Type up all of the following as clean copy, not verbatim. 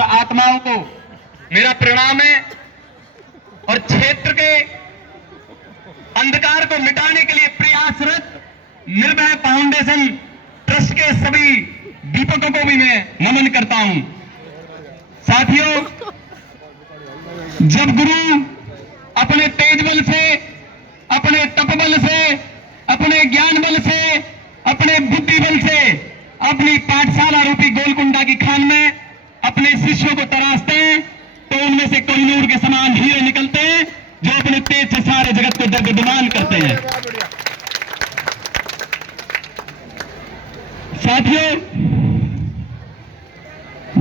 पवित्र आत्माओं को मेरा प्रणाम है और क्षेत्र के अंधकार को मिटाने के लिए प्रयासरत निर्भय फाउंडेशन ट्रस्ट के सभी दीपकों को भी मैं नमन करता हूं। साथियों, जब गुरु अपने तेज बल से, अपने तप बल से, अपने ज्ञान बल से, अपने बुद्धि बल से अपनी पाठशाला रूपी गोलकुंडा की खान में अपने शिष्यों को तराशते हैं तो उनमें से कोहिनूर के समान हीरे निकलते हैं जो अपने तेज से सारे जगत को दर्दमान करते हैं। साथियों,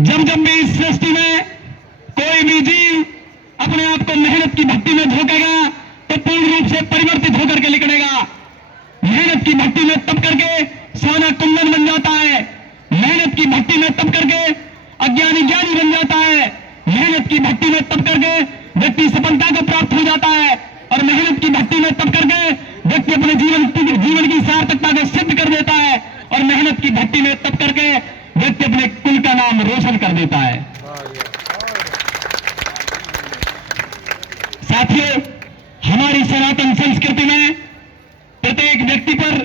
जब जब भी इस सृष्टि में कोई भी जीव अपने आप को मेहनत की भट्टी में झोंकेगा तो पूर्ण रूप से परिवर्तित होकर के निकलेगा। मेहनत की भट्टी में तप करके सोना कुंदन बन जाता है, मेहनत की भट्टी में तप करके अज्ञानी ज्ञानी बन जाता है, मेहनत की भट्टी में तप करके व्यक्ति सफलता को प्राप्त हो जाता है और मेहनत की भट्टी में तप करके व्यक्ति अपने जीवन की सार्थकता को सिद्ध कर देता है और मेहनत की भट्टी में तप करके व्यक्ति अपने कुल का नाम रोशन कर देता है। साथियों, हमारी सनातन संस्कृति में प्रत्येक व्यक्ति पर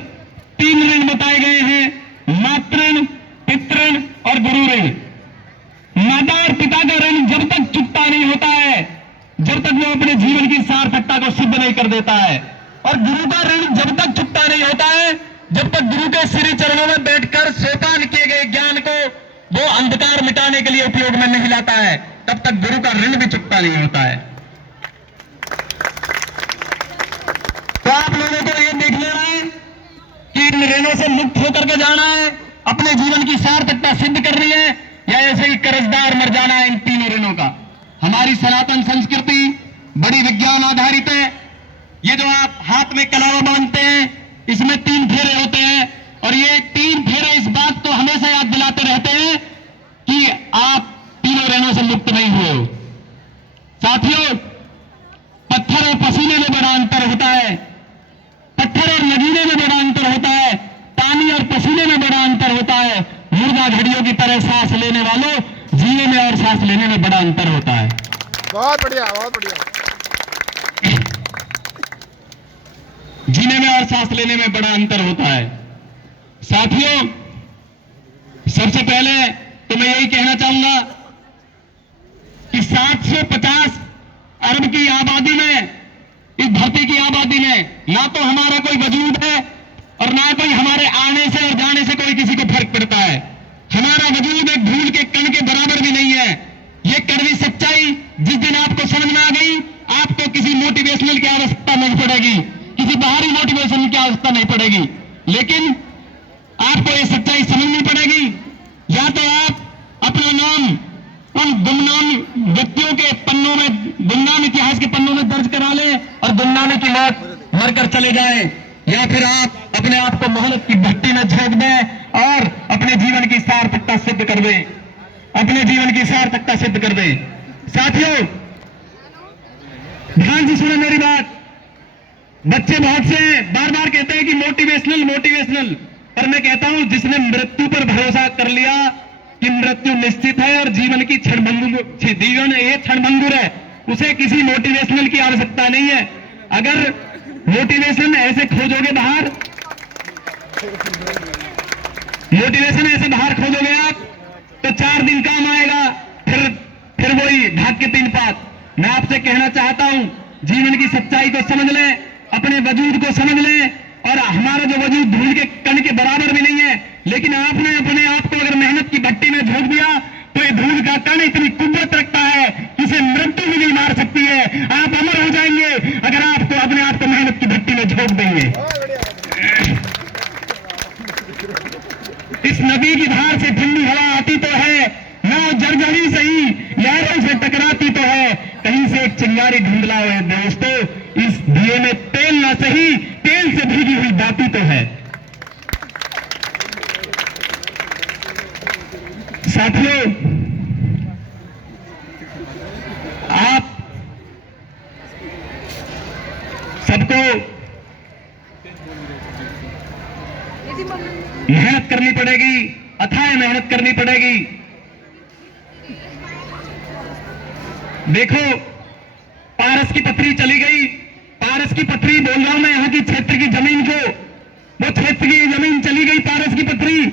3 ऋण बताए गए हैं, मातृ, पितृ और गुरु ऋण। माता और पिता का ऋण जब तक चुकता नहीं होता है जब तक वो अपने जीवन की सार्थकता को सिद्ध नहीं कर देता है, और गुरु का ऋण जब तक चुकता नहीं होता है जब तक गुरु के श्री चरणों में बैठकर सोपान किए गए ज्ञान को वो अंधकार मिटाने के लिए उपयोग में नहीं लाता है, तब तक गुरु का ऋण भी चुकता नहीं होता है। तो आप लोगों को यह देख लेना है कि इन ऋणों से मुक्त होकर के जाना है, अपने जीवन की सार्थकता सिद्ध करनी है, या ऐसे ही कर्जदार मर जाना है इन 3 ऋणों का। हमारी सनातन संस्कृति बड़ी विज्ञान आधारित है। ये जो आप हाथ में कलावा बांधते हैं इसमें 3 फेरे होते हैं और ये 3 फेरे इस बात को हमेशा याद दिलाते रहते हैं कि आप 3 ऋणों से मुक्त नहीं हुए। साथियों, पत्थर और पसीने में बड़ा अंतर होता है, पत्थर और नगीने में बड़ा अंतर होता है, पानी और पसीने में बड़ा अंतर होता है। मुर्गा घड़ियों की तरह सांस लेने वालों, जीने में और सांस लेने में बड़ा अंतर होता है। बहुत बढ़िया, बहुत बढ़िया। जीने में और सांस लेने में बड़ा अंतर होता है। साथियों, सबसे पहले तो मैं यही कहना चाहूंगा कि 750 अरब की आबादी में, इस धरती की आबादी में ना तो हमारा कोई वजूद है और ना कोई हमारे आने से और जाने से कोई किसी को फर्क पड़ता है। हमारा वजूद एक धूल के कण के बराबर भी नहीं है। ये कड़वी सच्चाई जिस दिन आपको समझ में आ गई, आपको किसी मोटिवेशनल की आवश्यकता नहीं पड़ेगी, किसी बाहरी मोटिवेशन की आवश्यकता नहीं पड़ेगी, लेकिन आपको ये सच्चाई समझनी पड़ेगी। या तो आप अपना नाम उन गुमनाम व्यक्तियों के पन्नों में, गुमनाम इतिहास के पन्नों में दर्ज करा लें और गुमनामी की मौत मरकर चले जाएं, या फिर आप अपने आप को मेहनत की भट्टी में झोंक दें और अपने जीवन की सार्थकता सिद्ध कर दें, अपने जीवन की सार्थकता सिद्ध कर दें। साथियों, ध्यान से सुनो मेरी बात। बच्चे बहुत से बार बार कहते हैं कि मोटिवेशनल मोटिवेशनल, पर मैं कहता हूं जिसने मृत्यु पर भरोसा कर लिया कि मृत्यु निश्चित है और जीवन की जीवन ये क्षणभंगुर है, उसे किसी मोटिवेशनल की आवश्यकता नहीं है। अगर मोटिवेशन ऐसे खोजोगे बाहर, मोटिवेशन ऐसे बाहर खोजोगे आप तो 4 दिन काम आएगा, फिर वही भाग के 3 पात। मैं आपसे कहना चाहता हूं, जीवन की सच्चाई को समझ लें, अपने वजूद को समझ लें, और हमारा जो वजूद धूल के कण के बराबर भी नहीं है, लेकिन आपने अपने आप को अगर मेहनत की भट्टी में झोंक दिया तो ये धूल का कण इतनी कुव्वत रखता है कि इसे मृत्यु भी नहीं मार सकती है। आप अमर हो जाएंगे अगर आपको अपने आप को मेहनत की भट्टी में झोंक देंगे। इस नदी की धार से ठंडी हवा आती तो है, नाव जर्जरी सही लहरों से टकराती तो है, कहीं से एक चिंगारी ढूंढ लाओ है दोस्तों, इस दिए में तेल ना सही तेल से भीगी हुई बाती तो है। साथियों, आप सबको मेहनत करनी पड़ेगी, अथाह मेहनत करनी पड़ेगी। देखो, पारस की पथरी चली गई। पारस की पथरी बोल रहा हूं मैं, यहां की क्षेत्र की जमीन को, वो क्षेत्र की जमीन चली गई, पारस की पथरी।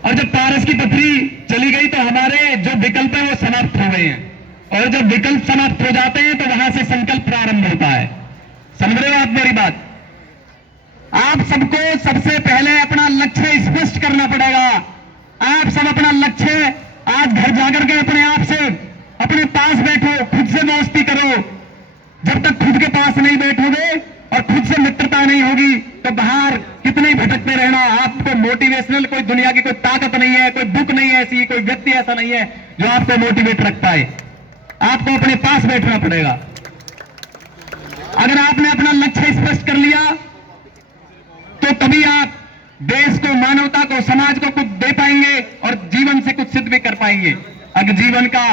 और जब पारस की पथरी चली गई तो हमारे जो विकल्प है वो समाप्त हो गए हैं, और जब विकल्प समाप्त हो जाते हैं तो वहां से संकल्प प्रारंभ होता है। समझ रहे हो आप मेरी बात? आप सबको सबसे पहले अपना लक्ष्य स्पष्ट करना पड़ेगा। आप सब अपना लक्ष्य आज घर जाकर के अपने आप से अपने पास बैठो, खुद से दोस्ती करो। जब तक खुद के पास नहीं बैठोगे और खुद से मित्रता नहीं होगी तो बाहर कितने ही भटकते रहना। आपको मोटिवेशनल कोई दुनिया की कोई ताकत नहीं है, कोई बुक नहीं है ऐसी, कोई व्यक्ति ऐसा नहीं है जो आपको मोटिवेट रख पाए। आपको अपने पास बैठना पड़ेगा। अगर आपने अपना लक्ष्य स्पष्ट कर लिया तो तभी आप देश को, मानवता को, समाज को कुछ दे पाएंगे और जीवन से कुछ सिद्ध भी कर पाएंगे। अगर जीवन का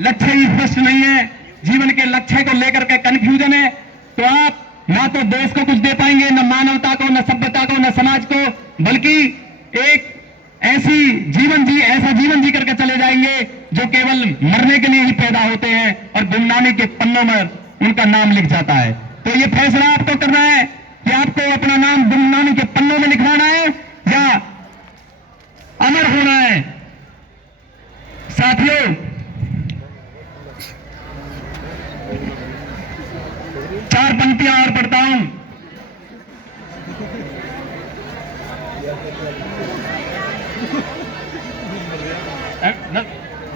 लक्ष्य ही स्पष्ट नहीं है, जीवन के लक्ष्य को लेकर के कंफ्यूजन है, तो आप ना तो देश को कुछ दे पाएंगे, न मानवता को, न सभ्यता को, न समाज को, बल्कि एक ऐसा जीवन जी करके चले जाएंगे जो केवल मरने के लिए ही पैदा होते हैं और गुमनामी के पन्नों में उनका नाम लिख जाता है। तो ये फैसला आपको करना है कि आपको अपना नाम गुमनामी के पन्नों में लिखवाना है या अमर होना है। साथियों, चार पंक्तियां और पढ़ता हूं।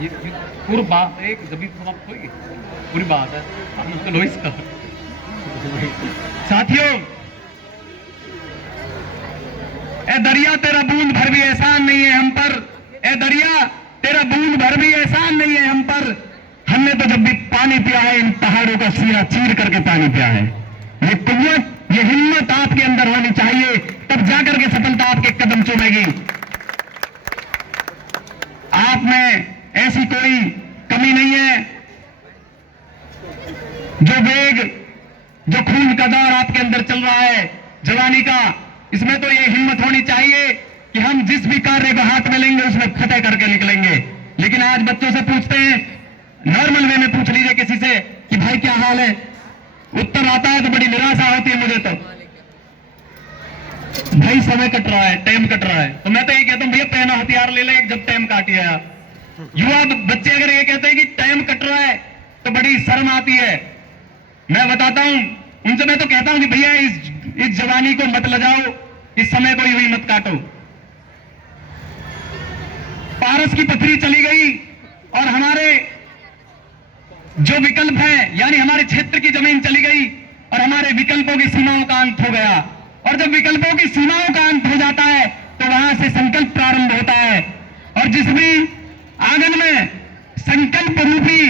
ये पूरी बात एक जब समाप्त होगी, पूरी बात है हम उसको लो इसका। साथियों, ए दरिया तेरा बूंद भर भी एहसान नहीं है हम पर, ए दरिया तेरा बूंद भर भी एहसान नहीं है हम पर। हमने तो जब भी पानी पिया है इन पहाड़ों का सीना चीर करके पानी पिया है। ये कुव्वत, ये हिम्मत आपके अंदर होनी चाहिए, तब जाकर के सफलता आपके कदम चूमेगी। आप में ऐसी कोई कमी नहीं है। जो वेग, जो खून का दौर आपके अंदर चल रहा है जवानी का, इसमें तो ये हिम्मत होनी चाहिए कि हम जिस भी कार्य को हाथ में लेंगे उसमें फतेह करके निकलेंगे। लेकिन आज बच्चों से पूछते हैं, नॉर्मल वे में पूछ लीजिए किसी से कि भाई क्या हाल है, उत्तर आता है तो बड़ी निराशा होती है मुझे। तो भाई समय कट रहा है, टाइम कट रहा है। तो मैं तो ये कहता हूं भैया पहना हथियार ले ले जब टाइम काट आया। युवा बच्चे अगर ये कहते हैं कि टाइम कट रहा है तो बड़ी शर्म आती है। मैं बताता हूं उनसे, मैं तो कहता हूं कि भैया इस जवानी को मत लजाओ, इस समय को यूं ही मत काटो। पारस की पथरी चली गई और हमारे जो विकल्प है, यानी हमारे क्षेत्र की जमीन चली गई और हमारे विकल्पों की सीमाओं का अंत हो गया। और जब विकल्पों की सीमाओं का अंत हो जाता है तो वहां से संकल्प प्रारंभ होता है। और जिस भी आंगन में संकल्प रूपी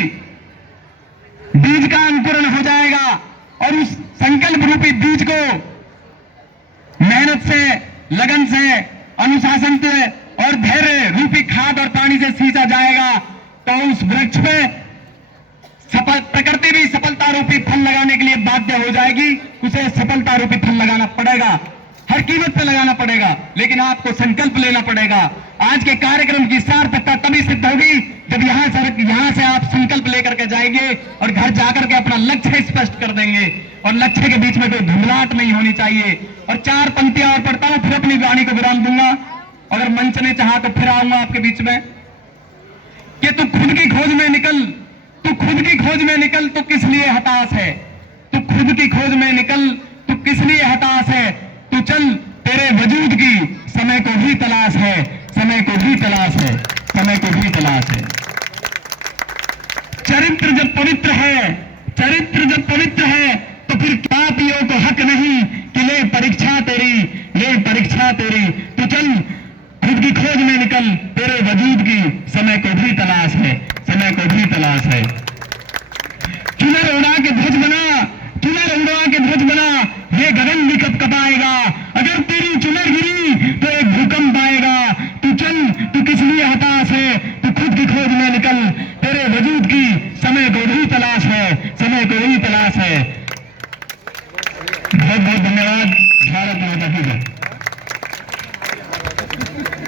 बीज का अंकुरण हो जाएगा और उस संकल्प रूपी बीज को मेहनत से, लगन से, अनुशासन से और धैर्य रूपी खाद और पानी से सींचा जाएगा तो उस वृक्ष पे प्रकृति भी सफलता रूपी फल लगाने के लिए बाध्य हो जाएगी। उसे सफलता रूपी फल लगाना पड़ेगा, हर कीमत पे लगाना पड़ेगा, लेकिन आपको संकल्प लेना पड़ेगा। आज के कार्यक्रम की सार्थकता तभी सिद्ध होगी जब यहां से आप संकल्प लेकर के जाएंगे और घर जाकर के अपना लक्ष्य स्पष्ट कर देंगे और लक्ष्य के बीच में कोई धुंधलाहट नहीं होनी चाहिए। और चार पंक्तियां और पढ़ता हूं, फिर अपनी वाणी को विराम दूंगा। अगर मंच ने चाहा तो फिर आऊंगा आपके बीच में कि तू खुद की खोज में निकल, तू खुद की खोज में निकल, तू किस लिए हताश है, तू खुद की खोज में निकल, तू किस लिए हताश है, तू चल तेरे वजूद की समय को भी तलाश है, समय को भी तलाश है, समय को भी तलाश है। चरित्र जब पवित्र है, चरित्र जब पवित्र